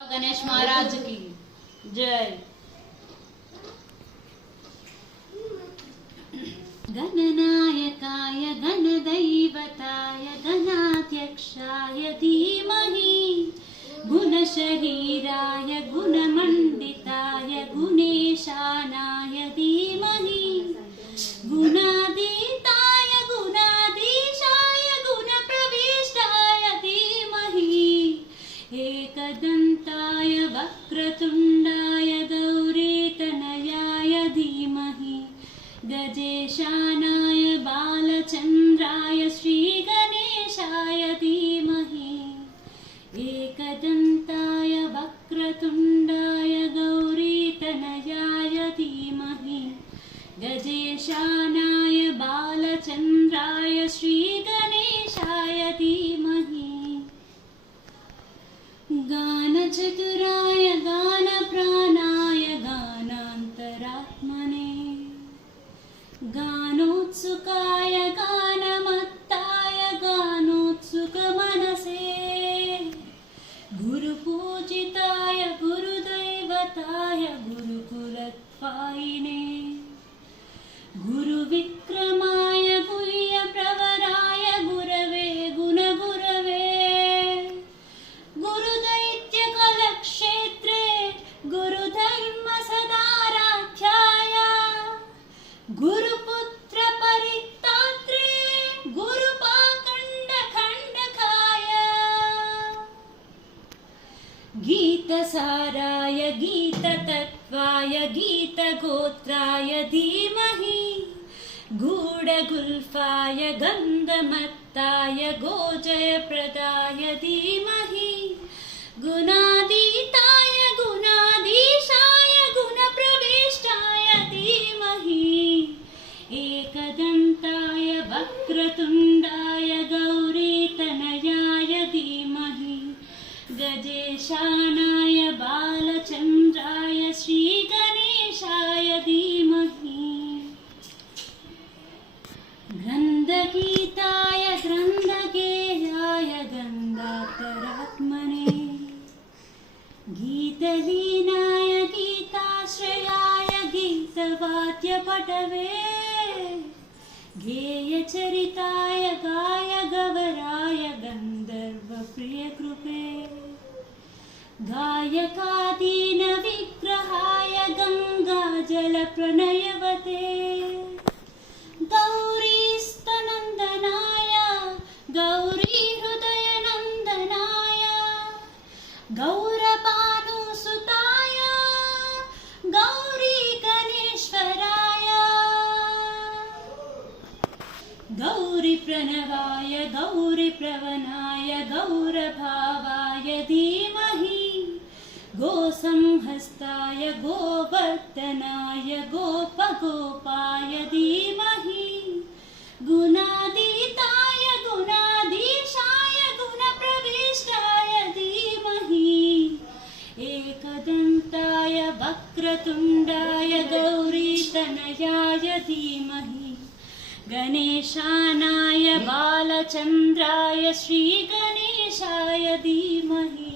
गणेश महाराज की जय। गणनायकाय गणदैवताय गणाध्यक्षाय धीमहि गुणशरीराय गुणमण्डिताय गुणेशानाय धीमहि गुणातीताय गुणाधीशाय गुणप्रविष्टाय धीमहि एकदन्ताय वक्रतुण्डाय गौरीतनयाय धीमहि गजेशानाय बालचन्द्राय श्रीगणेशाय धीमहि एकदन्ताय वक्रतुण्डाय गौरीतनयाय धीमहि गजेशानाय बालचन्द्राय श्रीगणेशाय धीमहि गानचतुराय गानप्राणाय गानान्तरात्मने गानोत्सुकाय गानमत्ताय गानोत्सुकमनसे गुरुपूजिताय गुरुदैवताय गुरुकुलत्वायिने गुरुविक्रमाय गुह्यप्रवराय गुरवे गुणगुरवे गुरुदैत्यकलक्षेत्रे गुरुधर्मसदाराध्याय गुरुपुत्र परित्रात्रे गुरुपाखण्डखण्डकाय गीतसाराय गीततत्त्वाय गीतगोत्राय धीमहि गूढगुल्फाय गन्धमत्ताय गोजयप्रदाय धीमहि गुणातीताय गुणाधीशाय गुणप्रविष्टाय धीमहि एकदन्ताय वक्रतुण्डाय गौरीतनयाय धीमहि गजेशानाय बालचन्द्राय श्रीगणेशाय धीमहि गन्धगीताय ग्रन्थगेयाय गन्धान्तरात्मने गीतलीनाय गीताश्रयाय गीतवाद्यपटवे गेयचरिताय गायगवराय गन्धर्वप्रियकृपे गायकादीनविग्रहाय गङ्गाजलप्रणयवते गौरीस्तनन्दनाय गौरीहृदयनन्दनाय गौरभानुसुताय गौरीगणेश्वराय गौरीप्रणवाय गौरीप्रवणाय गौरभावाय धीमहि गोसंहस्ताय गोवर्धनाय गोपगोपाय धीमहि गुणातीताय गुणाधीशाय गुणप्रविष्टाय धीमहि एकदन्ताय वक्रतुण्डाय गौरीतनयाय धीमहि गणेशानाय बालचन्द्राय श्रीगणेशाय धीमहि।